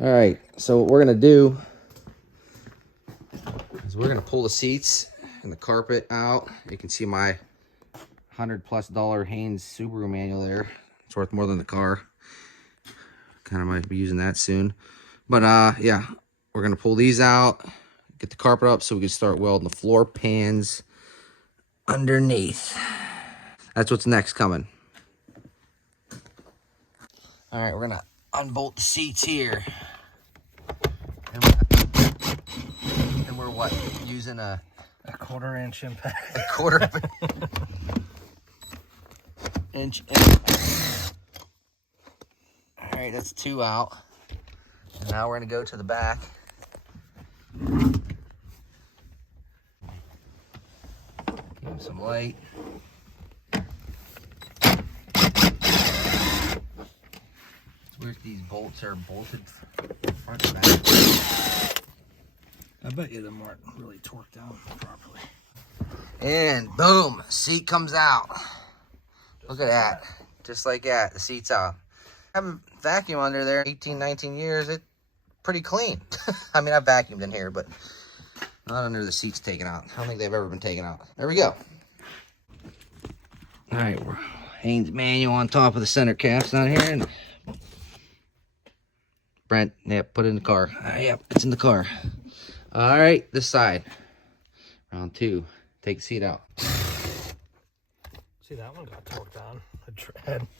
All right, so what we're gonna do is we're gonna pull the seats and the carpet out. You can see my $100+ Haynes Subaru manual there. It's worth more than the car. Kind of might be using that soon. But yeah, we're gonna pull these out, get the carpet up so we can start welding the floor pans underneath. That's what's next coming. All right, we're gonna unbolt the seats here. And we're what? Using a 1/4 inch impact. A 1/4 inch. All right, that's 2 out. And now we're gonna go to the back. Give him some light. It's weird these bolts are bolted front and back. I bet you them weren't really torqued down properly. And boom, seat comes out. Look at that. Just like that, the seat's out. I haven't vacuumed under there 18, 19 years. It's pretty clean. I mean, I've vacuumed in here, but not under the seats taken out. I don't think they've ever been taken out. There we go. All right, Haynes manual on top of the center caps down here. And Brent, yep, put it in the car. Yep, it's in the car. All right, this side. Round 2. Take the seat out. See, that one got torqued down.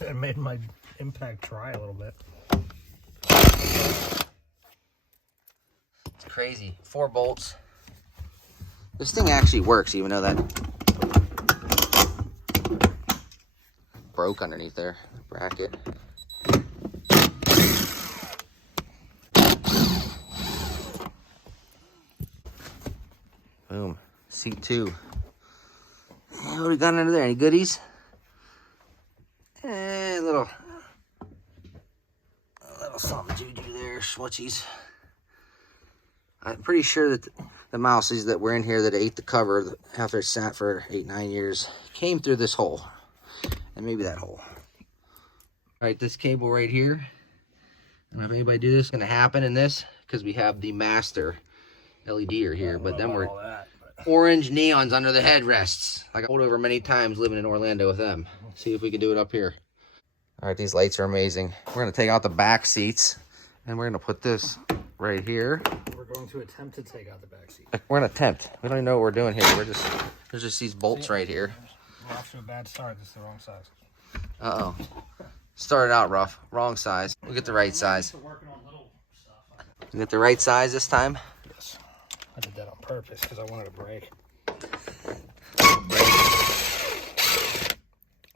It made my impact dry a little bit. It's crazy. 4 bolts. This thing actually works, even though that broke underneath there. Bracket. Boom. Seat 2. What do we got under there? Any goodies? A little something juju there, schmutzies. I'm pretty sure that the mouses that were in here that ate the cover after it sat for 8-9 years came through this hole. And maybe that hole. All right, this cable right here. I don't know if anybody do this. It's gonna happen in this because we have the master LED here, but then we're orange neons under the headrests. I got pulled over many times living in Orlando with them. See if we can do it up here. All right, these lights are amazing. We're gonna take out the back seats and we're gonna put this right here. We're going to attempt to take out the back seat. We're gonna attempt. We don't even know what we're doing here. There's just these bolts right here. We're off to a bad start. This is the wrong size. Uh-oh. Started out rough. Wrong size. We'll get the right size. You get the right size this time? Yes. I did that on purpose because I wanted to break.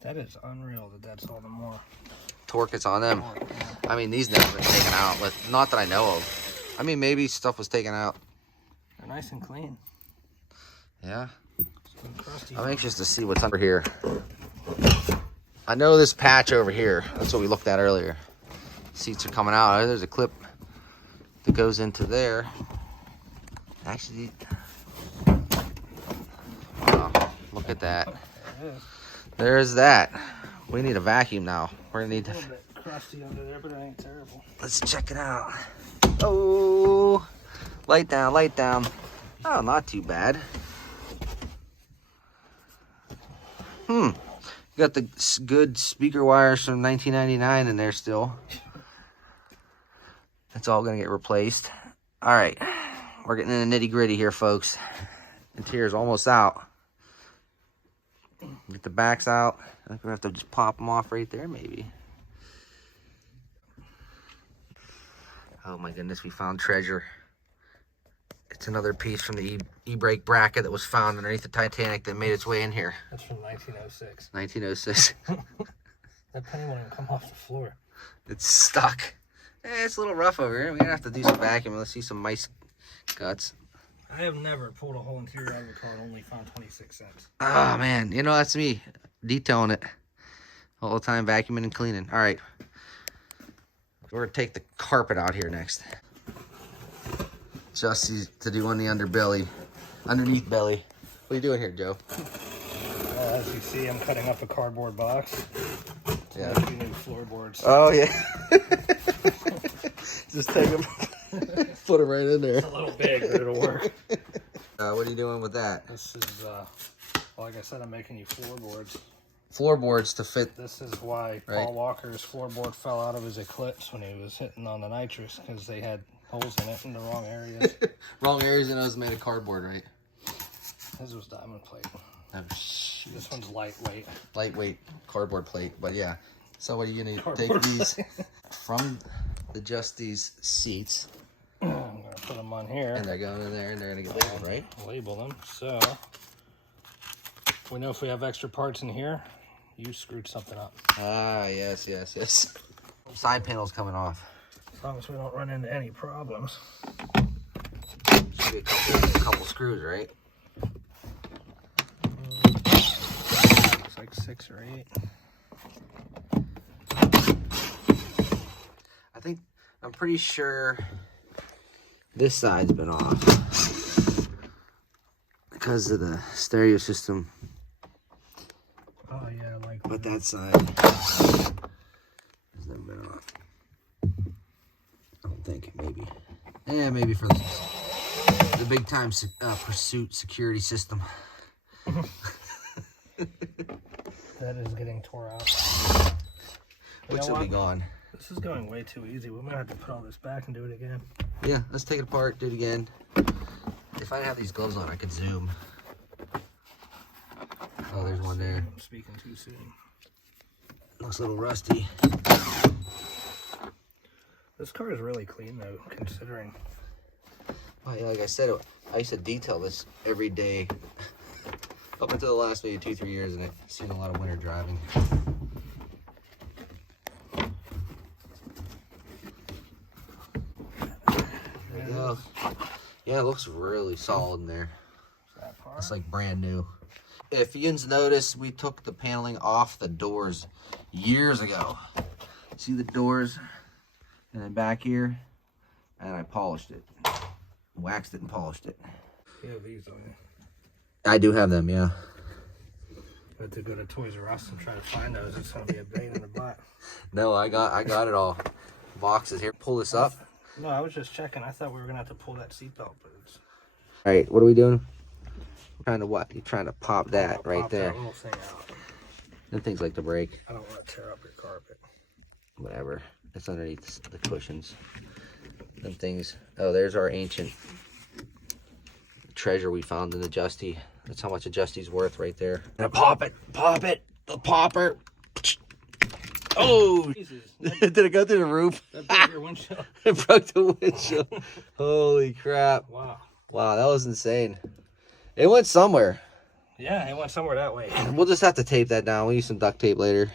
That is unreal that that's all the more torque it's on them. I mean, these never been taken out, but not that I know of. I mean, maybe stuff was taken out. They're nice and clean. Yeah. I'm anxious to see what's under here. I know this patch over here. That's what we looked at earlier. Seats are coming out. There's a clip that goes into there. Actually, wow, look at that. There's that. We need a vacuum now. We're gonna need to. A little bit crusty under there, but it ain't terrible. Let's check it out. Oh, light down, light down. Oh, not too bad. You got the good speaker wires from 1999 in there still. That's all gonna get replaced. All right, we're getting in the nitty gritty here, folks. Interior's almost out. Get the backs out. I think we have to just pop them off right there, maybe. Oh my goodness, we found treasure. It's another piece from the e-brake bracket that was found underneath the Titanic that made its way in here. That's from 1906. 1906. That penny won't even come off the floor. It's stuck. It's a little rough over here. We're gonna have to do some vacuuming. Let's see some mice guts. I have never pulled a whole interior out of a car and only found 26 cents. Oh man, you know, that's me detailing it all the time, vacuuming and cleaning. All right, we're gonna take the carpet out here next. Justy to do on the underbelly, underneath belly. What are you doing here, Joe? As you see, I'm cutting up a cardboard box to make new floorboards. Oh yeah. Is Just take them, put it right in there. It's a little big, but it'll work. What are you doing with that? This is, like I said, I'm making you floorboards. Floorboards to fit. This is why Paul Walker's floorboard fell out of his Eclipse when he was hitting on the nitrous, because they had holes in it in the wrong areas. Wrong areas, and it was made of cardboard, right? His was diamond plate. Oh, shoot. This one's lightweight. Lightweight cardboard plate, but yeah. So what are you gonna Cardboard take these from the Justy's seats? I'm gonna put them on here. And they're going in there, and they're gonna get labeled, right? Label them. So we know if we have extra parts in here, you screwed something up. Ah, yes. Side panel's coming off. As long as we don't run into any problems. Should be a couple screws, right? Looks like 6 or 8. I'm pretty sure this side's been off because of the stereo system. Oh yeah, like. But that side has never been off. I don't think. Maybe. Yeah, maybe for the big time pursuit security system. That is getting tore out. Which will be gone. This is going way too easy. We might have to put all this back and do it again. Yeah, let's take it apart, do it again. If I didn't have these gloves on, I could zoom. Oh, there's one there. I'm speaking too soon. Looks a little rusty. This car is really clean though, considering. Oh, yeah, like I said, I used to detail this every day up until the last maybe 2-3 years, and I've seen a lot of winter driving. There you go. Yeah, it looks really solid in there. That part. It's like brand new. If you've noticed, we took the paneling off the doors years ago. See the doors? And then back here, and I polished it. Waxed it and polished it. You have these on you. I do have them, yeah. I have to go to Toys R Us and try to find those. It's gonna be a pain in the butt. No, I got it all. Boxes here. Pull this up. No, I was just checking. I thought we were gonna have to pull that seatbelt, but it's. All right, what are we doing? Trying to what? You're trying to pop that right Pop there. that little thing out. Them things like to break. I don't want to tear up your carpet. Whatever. It's underneath the cushions. Them things. Oh, there's our ancient treasure we found in the Justy. That's how much a Justy's worth right there. And pop it, the popper. Oh, Jesus, did it go through the roof? that broke your windshield. It broke the windshield. Holy crap. Wow. Wow, that was insane. It went somewhere. Yeah, it went somewhere that way. We'll just have to tape that down. We'll use some duct tape later.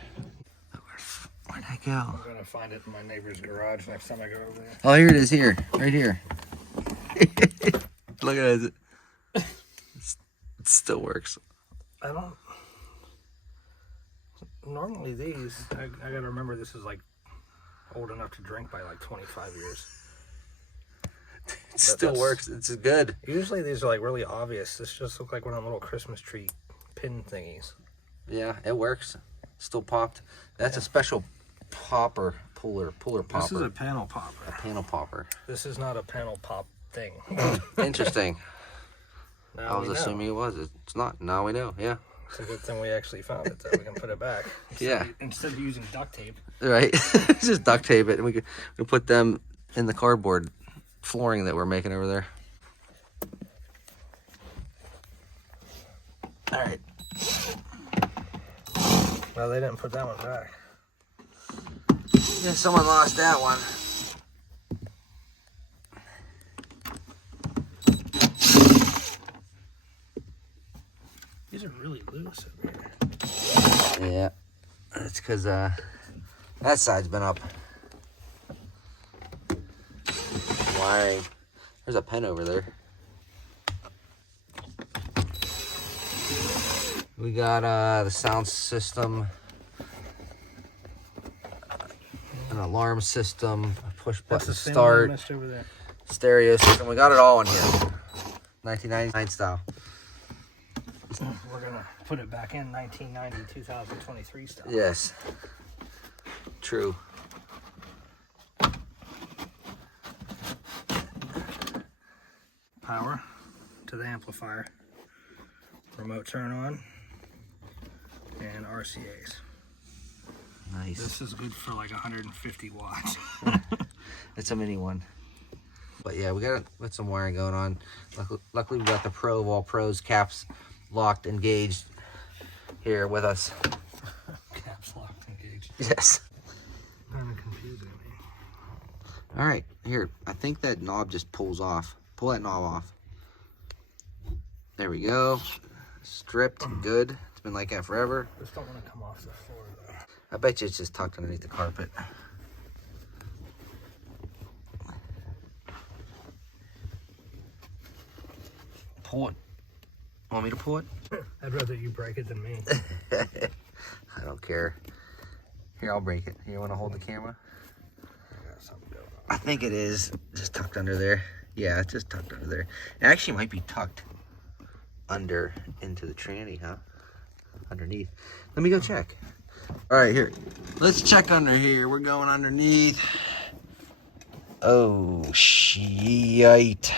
Where'd I go? I'm gonna find it in my neighbor's garage next time I go over there. Oh, here it is, here. Right here. Look at it. It still works. I don't. Normally these, I gotta remember this is like old enough to drink by like 25 years. It still works. It's good. Usually these are like really obvious. This just looks like one of them little Christmas tree pin thingies. Yeah, it works. Still popped. That's a special popper, puller popper. This is a panel popper. A panel popper. This is not a panel pop thing. Interesting. Now I was assuming it was. It's not. Now we know. Yeah. It's a good thing we actually found it, so we can put it back. Instead of using duct tape. Right. Just duct tape it, and we can put them in the cardboard flooring that we're making over there. All right. Well, they didn't put that one back. Yeah, someone lost that one. These are really loose over here. Yeah. That's because that side's been up. Wiring. There's a pen over there. We got the sound system, an alarm system, a push button start, over there. stereo system. We got it all in here. 1999 style. We're gonna put it back in 1990, 2023 style. Yes. True. power to the amplifier, remote turn on, and RCAs. Nice. This is good for like 150 watts. It's a mini one. But yeah, we got some wiring going on. Luckily, we got the pro of all pros caps locked, engaged here with us. Caps locked, engaged. Yes. Kind of confusing me. All right, here. I think that knob just pulls off. Pull that knob off. There we go. Stripped. Good. It's been like that forever. Just don't want to come off the floor though. I bet you it's just tucked underneath the carpet. Pull it. Want me to pull it? I'd rather you break it than me. I don't care. Here, I'll break it. You want to hold the camera? I got something going on. I think it is just tucked under there. Yeah, it's just tucked under there. It actually might be tucked under into the tranny, huh? Underneath. Let me go check. All right, here. Let's check under here. We're going underneath. Oh, shite.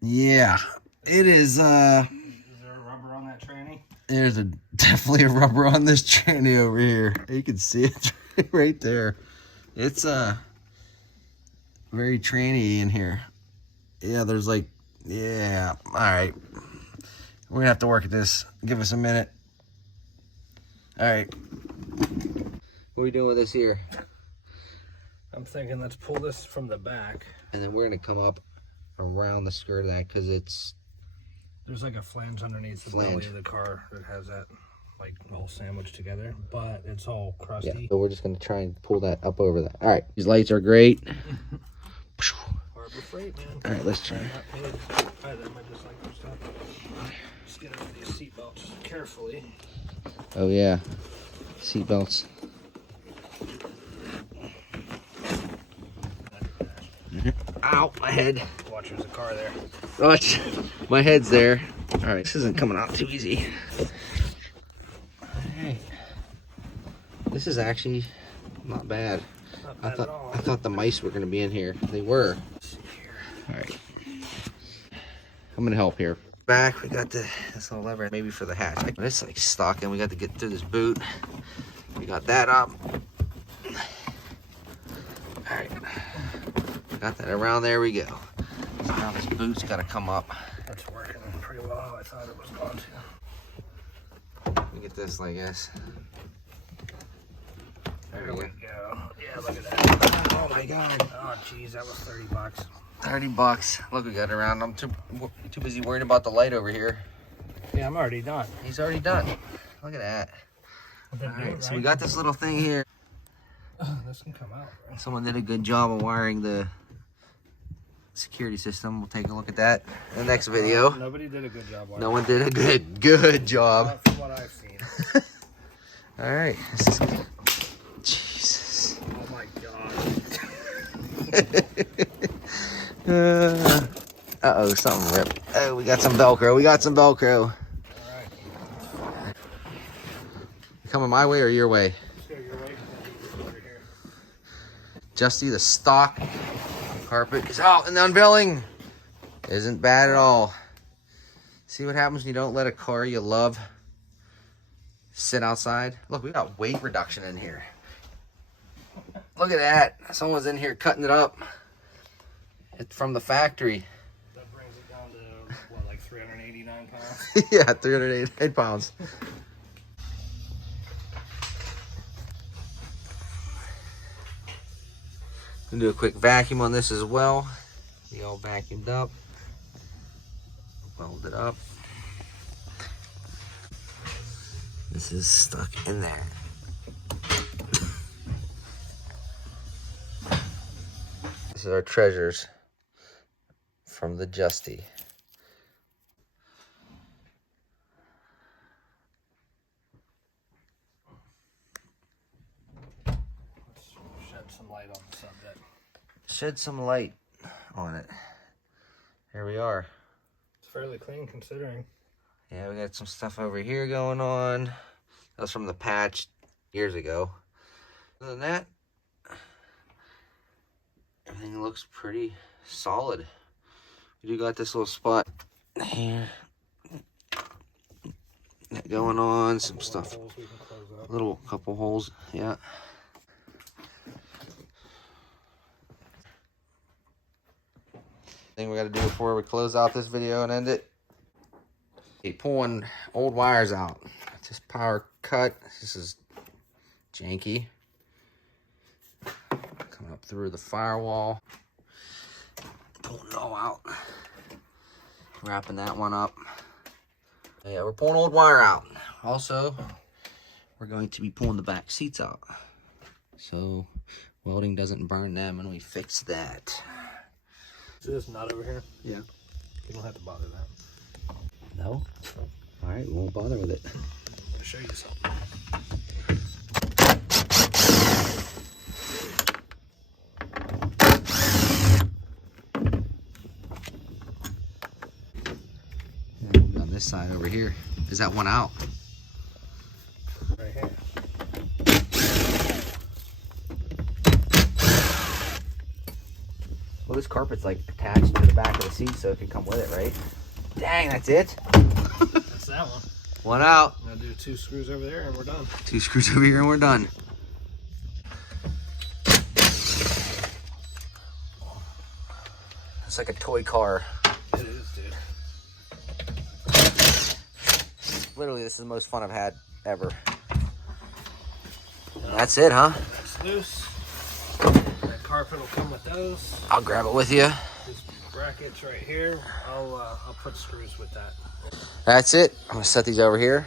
Yeah, it is. Is there a rubber on that tranny? There's definitely a rubber on this tranny over here. You can see it right there. It's very tranny in here. Yeah, there's like, yeah. All right, we're gonna have to work at this. Give us a minute. All right. What are we doing with this here? I'm thinking let's pull this from the back. And then we're gonna come up around the skirt of that because it's There's like a flange underneath the belly of the car that has that like all sandwiched together, but it's all crusty. yeah. So we're just gonna try and pull that up over that. All right, these lights are great. Harbor Freight, man. All right, let's try. I might just like their stuff. Just get over these seat belts carefully. Oh yeah, seat belts. Ow, my head. Watch, there's a car there. Watch, my head's there. All right, this isn't coming out too easy. All right, this is actually not bad. Not bad at all. I thought the mice were gonna be in here. They were. Let's see here. All right, I'm gonna help here. Back, we got this little lever, maybe for the hatch. It's like stuck, and we got to get through this boot. We got that up. All right, got that around. There we go. So now this boot's got to come up. That's working pretty well how I thought it was going to. Let me get this like this. There we go. Yeah, look at that. Oh my God. Oh, geez, that was 30 bucks. 30 bucks. Look, we got it around. I'm too busy worrying about the light over here. Yeah, I'm already done. He's already done. Look at that. All right, so we got this little thing here. This can come out, right? Someone did a good job of wiring the security system. We'll take a look at that in the next video. Nobody did a good job. No one did a good job. Not from what I've seen. All right. This is, Jesus. Oh my God. Uh-oh, something ripped. Oh, we got some Velcro. We got some Velcro. All right. You coming my way or your way? Let's go your way. Over here. Justy, the stock carpet is out, and the unveiling isn't bad at all. See what happens when you don't let a car you love sit outside? Look, we got weight reduction in here. Look at that. Someone's in here cutting it up. It's from the factory. That brings it down to, what, like 389 pounds? Yeah, 388 pounds. Gonna do a quick vacuum on this as well. Be all vacuumed up. Weld it up. This is stuck in there. This is our treasures from the Justy. Let's shed some light on the subject. Shed some light on it. Here we are. It's fairly clean considering. Yeah, we got some stuff over here going on. That was from the patch years ago. Other than that, everything looks pretty solid. We do got this little spot here going on, some stuff. Little couple holes, yeah. Thing we got to do before we close out this video and end it. Okay, pulling old wires out. Just power cut. This is janky. Coming up through the firewall. Pulling it all out. Wrapping that one up. Yeah, we're pulling old wire out. Also, we're going to be pulling the back seats out, so welding doesn't burn them, and we fix that. See this nut over here? Yeah. You don't have to bother that. No? All right, we won't bother with it. I'll show you something. On this side over here. Is that one out? Right here. Well, this carpet's like attached to the back of the seat, so it can come with it, right? Dang, that's it? That's that one. One out. I'm gonna do 2 screws over there and we're done. 2 screws over here and we're done. It's like a toy car. It is, dude. Literally, this is the most fun I've had ever. That's it, huh? That's loose. That carpet will come with those. I'll grab it with you. These brackets right here. I'll put screws with that. That's it. I'm gonna set these over here.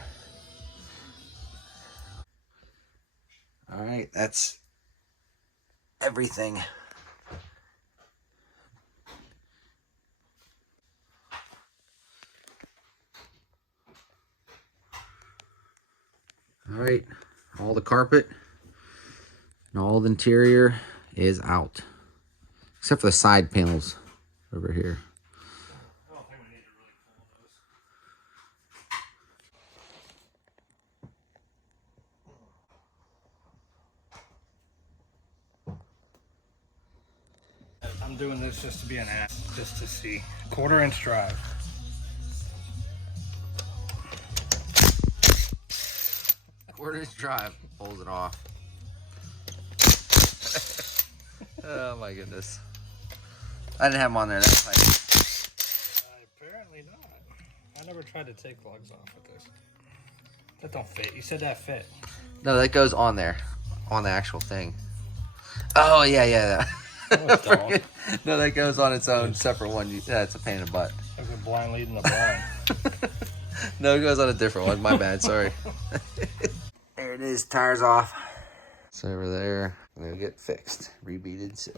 All right, that's everything. All right, all the carpet and all the interior is out, except for the side panels over here. I don't think we need to really pull those. I'm doing this just to be an ass, just to see. 1/4-inch drive. Quarters drive pulls it off. Oh my goodness. I didn't have them on there that tight. Apparently not. I never tried to take lugs off with this. That don't fit. You said that fit. No, that goes on there, on the actual thing. Oh yeah, yeah. No, it don't. No, that goes on its own separate one. Yeah, it's a pain in the butt. Like a blind leading the blind. No, it goes on a different one. My bad, sorry. There it is, tires off. It's over there. I'm gonna get fixed, rebeaded soon.